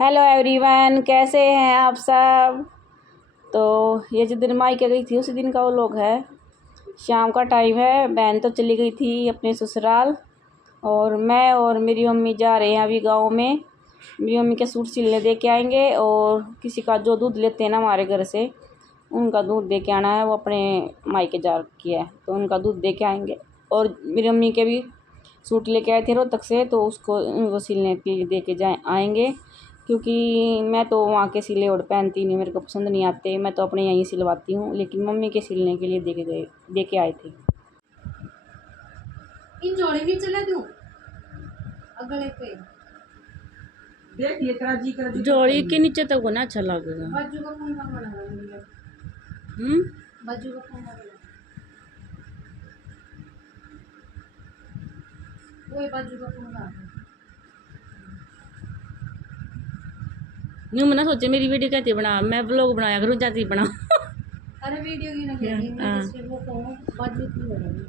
Hello everyone, कैसे हैं आप सब। तो ये जिस दिन मायके गई थी उसी दिन का वो लोग है। शाम का टाइम है, बहन तो चली गई थी अपने ससुराल और मैं और मेरी मम्मी जा रहे हैं अभी गांव में। मेरी मम्मी के सूट सिलने दे के आएंगे और किसी का जो दूध लेते हैं ना हमारे घर से, उनका दूध दे के आना है। वो अपने मायके जा रखी है तो उनका दूध दे के आएंगे। और मेरी मम्मी के भी सूट लेके आए थे रोहतक से, तो उसको उनको सिलने के लिए दे के जाए आएंगे। क्योंकि मैं तो वहाँ के सिले और पहनती नहीं, मेरे को पसंद नहीं आते, मैं तो अपने यहीं सिलवाती हूँ। लेकिन मम्मी के सिलने के लिए दे के आए थे। इन जोड़ी भी चला दूं अगले पे देख ये जोड़ी के नीचे तक ना अच्छा लगेगा। बाजू का पंखा बना बाजू का पंखा बना वो बाजू का पंखा न्यू मना सोचे मेरी वीडियो कहती बना, मैं ब्लॉग बनाया करूँ जाती बना। अरे वीडियो की ना कहती मैं जिसपे वो कहूँ बाजू की बनेगी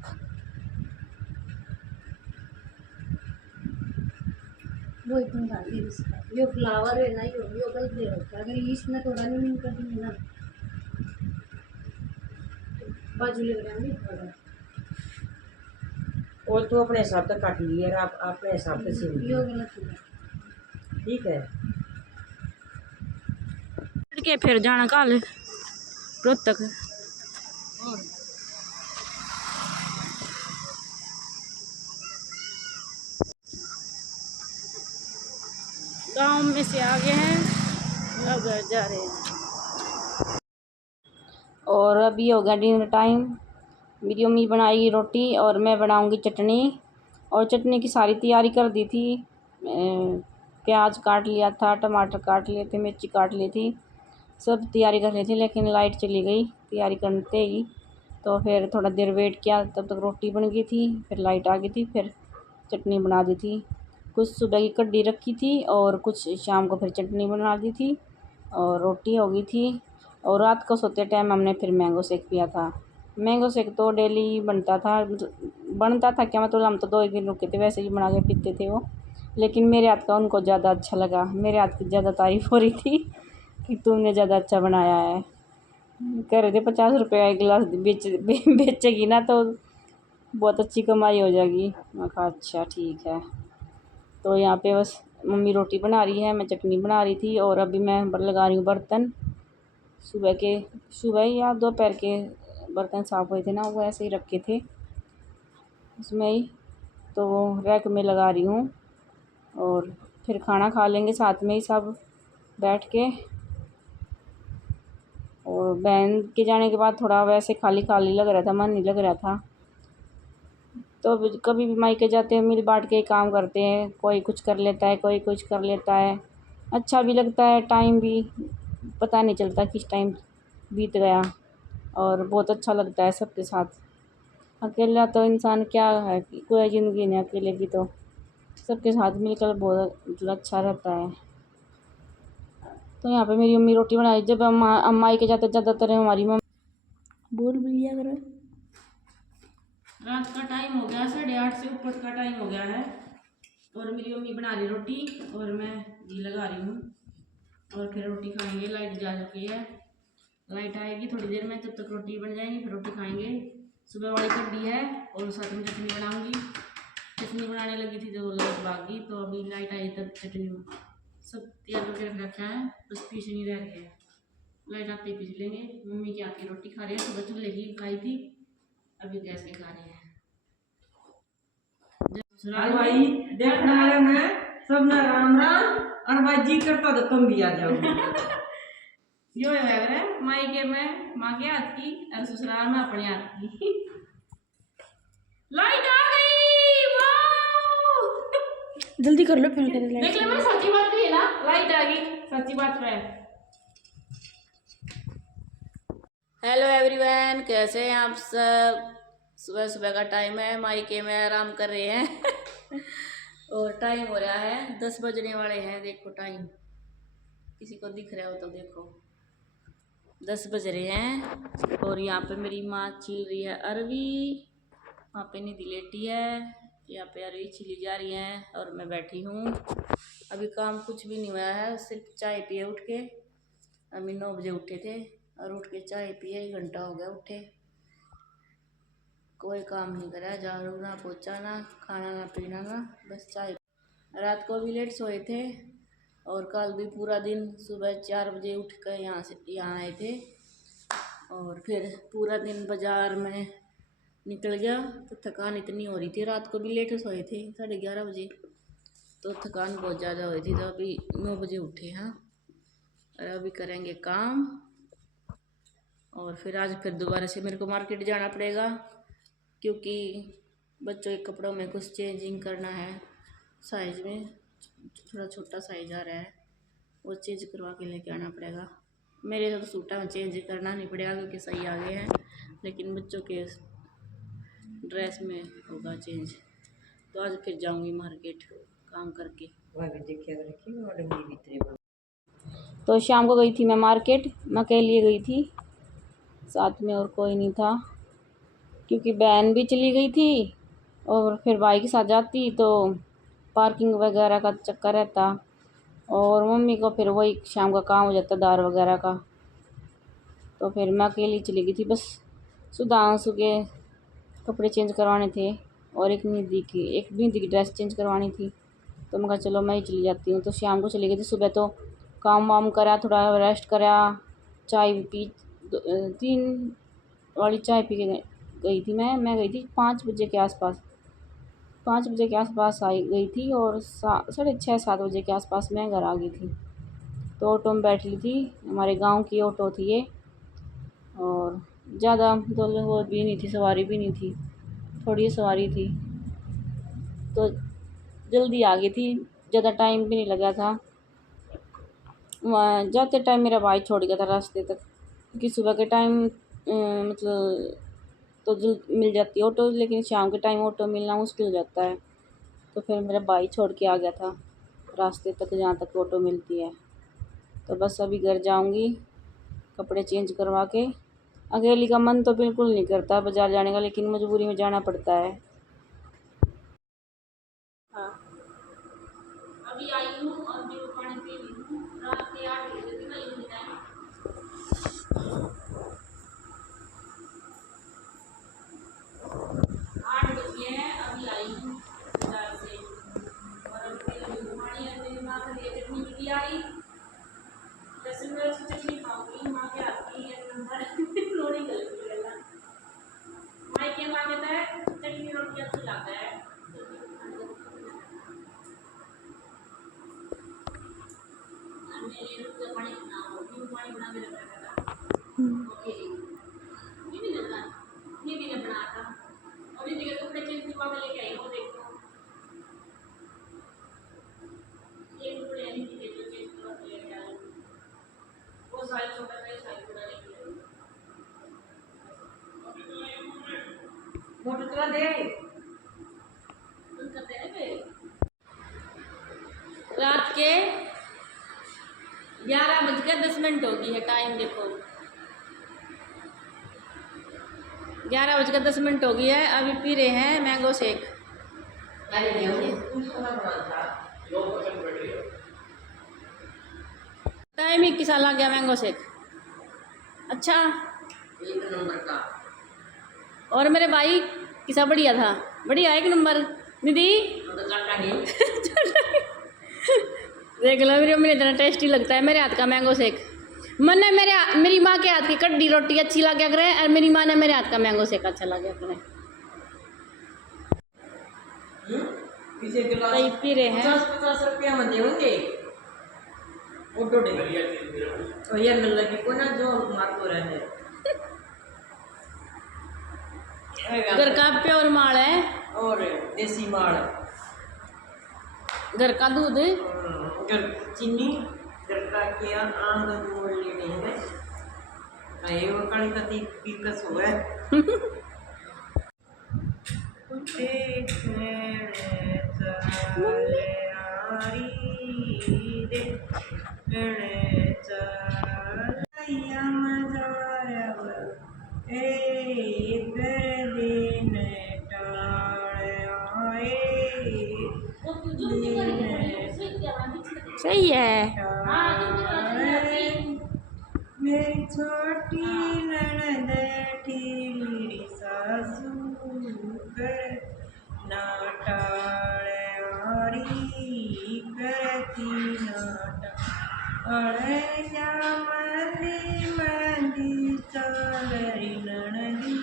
वो इतना गाली इसका यो फ्लावर है ना यो गलत दे रखा है। अगर इसमें थोड़ा नहीं कर दूंगी ना बाजू ले रहा है और तू अपने हिसाब से काट लिए आप अपने हिसाब से सिल यो गलत है। ठीक है के फिर जाना कल रोहतक। गांव में से आ गए हैं, अब घर जा रहे हैं। और अभी हो गया डिनर टाइम। मेरी मम्मी बनाएगी रोटी और मैं बनाऊंगी चटनी। और चटनी की सारी तैयारी कर दी थी। प्याज काट लिया था, टमाटर काट लिए थे, मिर्ची काट ली थी, सब तैयारी कर ली थी। लेकिन लाइट चली गई तैयारी करते ही, तो फिर थोड़ा देर वेट किया, तब तक रोटी बन गई थी। फिर लाइट आ गई थी, फिर चटनी बना दी थी। कुछ सुबह की कड्डी रखी थी और कुछ शाम को फिर चटनी बना दी थी और रोटी हो गई थी। और रात को सोते टाइम हमने फिर मैंगो शेक पिया था। मैंगो शेक तो डेली बनता था, बनता था क्या, मतलब हम तो 2 ही दिन रुके थे, वैसे ही बना के पीते थे वो। लेकिन मेरे हाथ का उनको ज़्यादा अच्छा लगा, मेरे हाथ की ज़्यादा तारीफ़ हो रही थी कि तुमने ज़्यादा अच्छा बनाया है। कह रहे थे 50 रुपये का एक गिलास बेचेगी ना तो बहुत अच्छी कमाई हो जाएगी। मैं कहा अच्छा ठीक है। तो यहाँ पे बस मम्मी रोटी बना रही है, मैं चटनी बना रही थी और अभी मैं लगा रही हूँ बर्तन। सुबह या दोपहर के बर्तन साफ़ हुए थे ना, वो ऐसे ही रखे थे उसमें ही, तो वो रैक में लगा रही हूँ। और फिर खाना खा लेंगे साथ में ही सब बैठ के। और बहन के जाने के बाद थोड़ा वैसे खाली खाली लग रहा था, मन नहीं लग रहा था। तो कभी भी मायके जाते हैं मिल बांट के काम करते हैं, कोई कुछ कर लेता है, कोई कुछ कर लेता है। अच्छा भी लगता है, टाइम भी पता नहीं चलता किस टाइम बीत गया। और बहुत अच्छा लगता है सबके साथ। अकेला तो इंसान क्या है, कोई ज़िंदगी नहीं अकेले की, तो सबके साथ मिलकर बहुत मतलब अच्छा रहता है। तो यहाँ पे मेरी मम्मी रोटी बनाई। जब हम मायके जाते ज़्यादातर हमारी मम्मी बोल भैया करो। रात का टाइम हो गया, 8:30 से ऊपर का टाइम हो गया है और मेरी मम्मी बना रही रोटी और मैं घी लगा रही हूँ। और फिर रोटी खाएंगे। लाइट जा चुकी है, लाइट आएगी थोड़ी देर में, तब तक रोटी बन जाएगी, फिर रोटी खाएंगे। सुबह वाली कड्डी है और साथ में चटनी बनाऊंगी। चटनी बनाने लगी थी तो लाइट भाग गई, तो अभी लाइट आई तब चटनी सब तैयार करके रख रखा है, बस पीछे नहीं रह गया। लाइट आते ही पीस लेंगे। मम्मी की आती रोटी खा रहे हैं, सुबह चूल्हे की खाई थी, अभी गैस के खा रहे हैं। भाई देखने वाले हैं सब ना राम राम। और भाई जी करता तो तुम भी आ जाओ। यो है मायके में माँ के हाथ की और ससुराल में अपने हाथ की। लाइट आ गई, वाओ! जल्दी कर लो फिर देख ले, मैंने सच्ची बात कही है ना, लाइट आ गई सच्ची बात पे। हेलो एवरीवन, कैसे हैं आप सब। सुबह सुबह का टाइम है, मायके में आराम कर रहे हैं। और टाइम हो रहा है 10 बजने वाले हैं। देखो टाइम, किसी को दिख रहा हो तो देखो 10 बज रहे हैं। और यहाँ पे मेरी माँ छील रही है अरवी, वहाँ पे निधि लेटी है। यहाँ पे अरवी छिली जा रही हैं और मैं बैठी हूँ। अभी काम कुछ भी नहीं हुआ है, सिर्फ चाय पिए उठ के। अभी 9 बजे उठे थे और उठ के चाय पिए, 1 घंटा हो गया उठे। कोई काम नहीं करा, झाड़ू ना पोछा ना खाना ना पीना ना, बस चाय। रात को भी लेट सोए थे और कल भी पूरा दिन सुबह 4 बजे उठ कर यहाँ आए थे और फिर पूरा दिन बाज़ार में निकल गया। तो थकान इतनी हो रही थी, रात को भी लेट सोए थे 11:30 बजे, तो थकान बहुत ज़्यादा हो रही थी। तो अभी 9 बजे उठे हैं और अभी करेंगे काम। और फिर आज फिर दोबारा से मेरे को मार्केट जाना पड़ेगा, क्योंकि बच्चों के कपड़ों में कुछ चेंजिंग करना है। साइज में थोड़ा छोटा साइज आ रहा है, वो चेंज करवा के लेके आना पड़ेगा। मेरे तो सूटा में चेंज करना नहीं पड़ेगा क्योंकि सही आ गए हैं, लेकिन बच्चों के ड्रेस में होगा चेंज। तो आज फिर जाऊंगी मार्केट काम करके। तो शाम को गई थी मैं मार्केट, मैं अकेले गई थी, साथ में और कोई नहीं था, क्योंकि बहन भी चली गई थी और फिर भाई के साथ जाती तो पार्किंग वगैरह का चक्कर रहता, और मम्मी को फिर वही शाम का काम हो जाता दाल वगैरह का। तो फिर मैं अकेली चली गई थी। बस सुधांशु के कपड़े चेंज करवाने थे और एक निधि की ड्रेस चेंज करवानी थी। तो मैं कहा चलो मैं ही चली जाती हूँ। तो शाम को चली गई थी। सुबह तो काम वाम करा, थोड़ा रेस्ट करा, चाय पी, 3 वाली चाय पी के गई थी मैं गई थी 5 बजे के आसपास। 5 बजे के आसपास गई थी और 6:30-7 बजे के आसपास मैं घर आ गई थी। तो ऑटो में बैठ ली थी, हमारे गांव की ऑटो थी ये, और ज़्यादा तो वो भी नहीं थी, सवारी भी नहीं थी, थोड़ी सवारी थी। तो जल्दी आ गई थी, ज़्यादा टाइम भी नहीं लगा था। वहाँ जाते टाइम मेरा भाई छोड़ गया था रास्ते तक, क्योंकि सुबह के टाइम मतलब तो जल्द मिल जाती है ऑटो, लेकिन शाम के टाइम ऑटो मिलना मुश्किल हो जाता है। तो फिर मेरा भाई छोड़ के आ गया था रास्ते तक, जहाँ तक ऑटो मिलती है। तो बस अभी घर जाऊंगी कपड़े चेंज करवा के। अकेली का मन तो बिल्कुल नहीं करता बाज़ार जाने का, लेकिन मजबूरी में जाना पड़ता है। हाँ, अभी आई हूँ और अभी पानी पी रही हूँ। रात के 8 बजे थी ना इवनिंग टाइम। 8 बजे हैं, अभी आई हूँ बाजार से। और अभी पानी है, मेरी माँ के लिए चटनी की आई। जैसे मैं उसकी चटनी खाऊंगी, माँ के हाथ की 1 नंबर रोटी गलती है ना। मायके माँ कहता है चटनी रोटी अच्छी लगता है। पानी बना के रखा था, ये भी बना था। और ये देखो कपड़े चेंज करवा के लेके आई, वो देखो ये कपड़े नहीं थे जो चेंज करवा के लेके आई, वो साइज छोटा था, साइज बड़ा लेके आई। मोटर चला दे। रात के 11:10 हो गई है, टाइम देखो 11:10 हो गई है। अभी पी रहे हैं मैंगो शेक। टाइम 21 साल आ गया मैंगो शेक। अच्छा, 1 नंबर का। और मेरे भाई किसा बढ़िया था, बढ़िया 1 नंबर। दीदी देख लो मेरी मम्मी इतना टेस्टी लगता है मेरे हाथ का मैंगो शेक। मन ने मेरी माँ के हाथ की कड्डी रोटी अच्छी लगा करे, और मेरी माँ ने मेरे हाथ का मैंगो शेक अच्छा लगा करे। पीछे गिलास तो पी रहे हैं। 50 रुपया में देंगे ऑटो डे। और ये मिल लगी को ना जो मारतो रहे घर का प्योर माल है और देसी माल, घर का दूध, घर चीनी, घर का क्या आम दूध लेने हैं। ये वो काली का पीकस हुआ है। है। मेरी छोटी ननद ठीली सासू कर नाटाड़ आरी करती नाटाड़ मंदी मंदी चालरी ननदी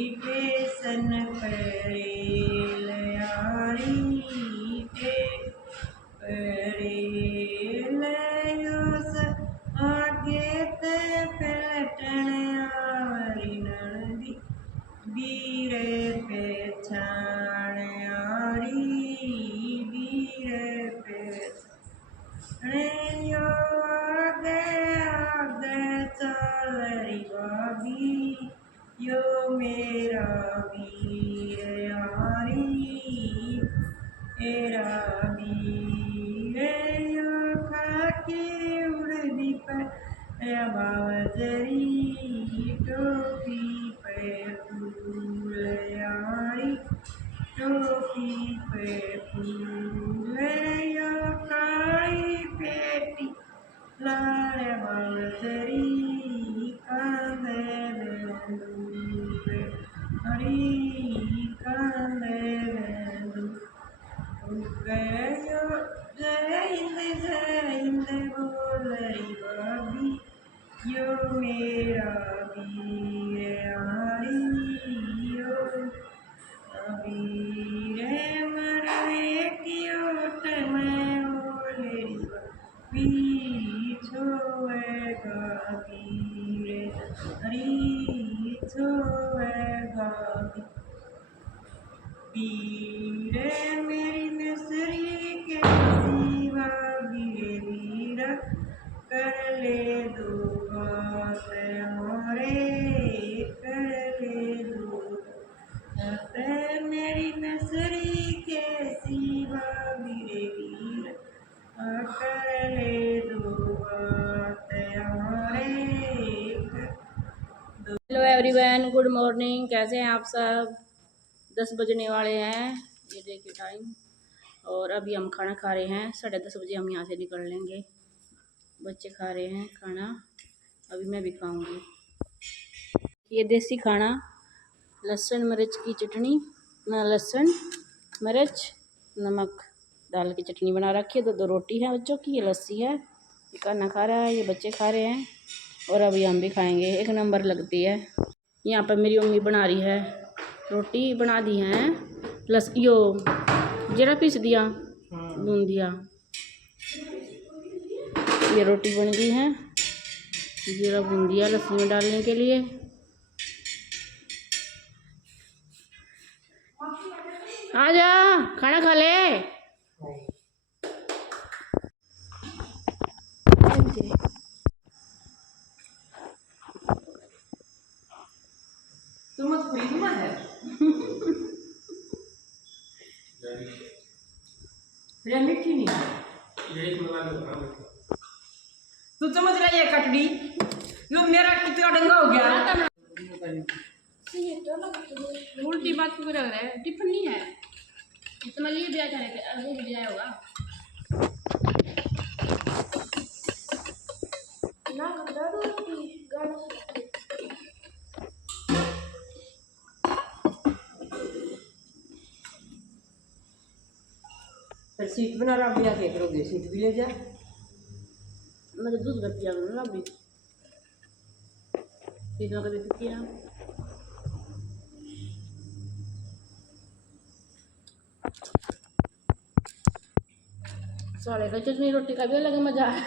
इपेसन परेल यारी पे परेल योस आगे ते पलटन आवरी ननदी बीरे पेछाण यारी बीरे पेछाण यो आगे आगे चालरी भाभी यो मेरा वीर यारी तेरा वीर यो खाकी उड़दी पर बावजरी टोपी पे फूल यारी टोपी पे फूल यो काली पेटी लाल बावजरी कांदे बेंदू हरी कांदे बेंदू गयो जय हिंद बोलरी भाभी यो मेरा वीर यारी यो वीर मरवे की ओट में बोलरी भाभी छोएगा वीर हरी छोएगा वीर मेरी नसरी के सिवा वीरे वीर कर ले दो बात हमारे कर ले दो बात मेरी नसरी के सिवा वीरे वीर कर ले दो बात हमारे। Hello everyone, good morning. कैसे हैं आप सब? 10 बजने वाले हैं, ये देखिए टाइम। और अभी हम खाना खा रहे हैं। 10:30 बजे हम यहाँ से निकल लेंगे। बच्चे खा रहे हैं खाना, अभी मैं भी खाऊंगी। ये देसी खाना, लहसुन मिर्च की चटनी, लहसुन मिर्च नमक डाल के चटनी बना रखी है। 2 रोटी है बच्चों की, ये लस्सी है। ये खाना खा रहा है, ये बच्चे खा रहे हैं और अभी हम भी खाएंगे। एक नंबर लगती है। यहाँ पर मेरी मम्मी बना रही है रोटी, बना दी हैं यो जीरा पीस दिया, भून दिया। ये रोटी बन गई है, जीरा भून दिया लस्सी में डालने के लिए। आजा खाना खा ले। तुम फ्रीज में है मिठी नहीं तू समझ रही है कटड़ी, यो मेरा कितना डंगा हो गया। उल्टी बात क्यों लग रहा है? टिफिन नहीं है, समझ लिए ब्याह जाने के अभी भी जाया होगा ना। फिर सीट बना रहा बिया के करोगे, सीट भी ले जा। मैं तो दूध रख दिया ना अभी, सीट में कभी पीती ना। साले का चटनी रोटी का भी अलग मजा है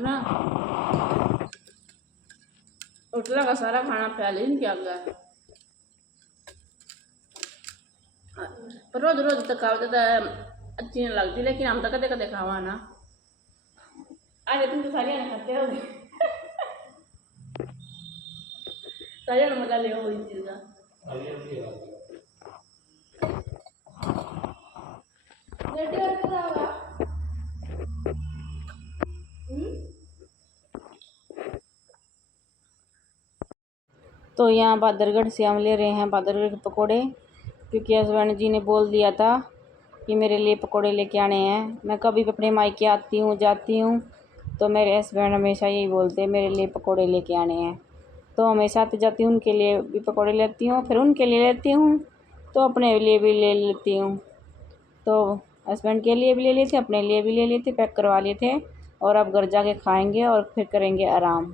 ना। उठला का सारा खाना फैले इनके आगे, पर रोज रोज तो खाओ तो अच्छी नहीं लगती, लेकिन हम तो कदे कदे खावा ना। आज तुम तो सारिया खाते हो सारिया मजा ले हो इस चीज का। तो यहाँ बादरगढ़ से हम ले रहे हैं बादरगढ़ के पकोड़े, क्योंकि हस्बैंड जी ने बोल दिया था कि मेरे लिए पकोड़े लेके आने हैं। मैं कभी भी अपने मायके आती हूँ जाती हूँ तो मेरे हस्बैंड हमेशा यही बोलते हैं मेरे लिए पकोड़े लेके आने हैं। तो हमेशा आती जाती हूँ, उनके लिए भी पकोड़े लेती हूँ, फिर उनके लिए लेती हूँ तो अपने लिए भी ले लेती हूँ। तो हस्बैंड के लिए भी ले लिए थे, अपने लिए भी ले लिए थे, पैक करवा लिए थे और अब घर जाके खाएंगे और फिर करेंगे आराम।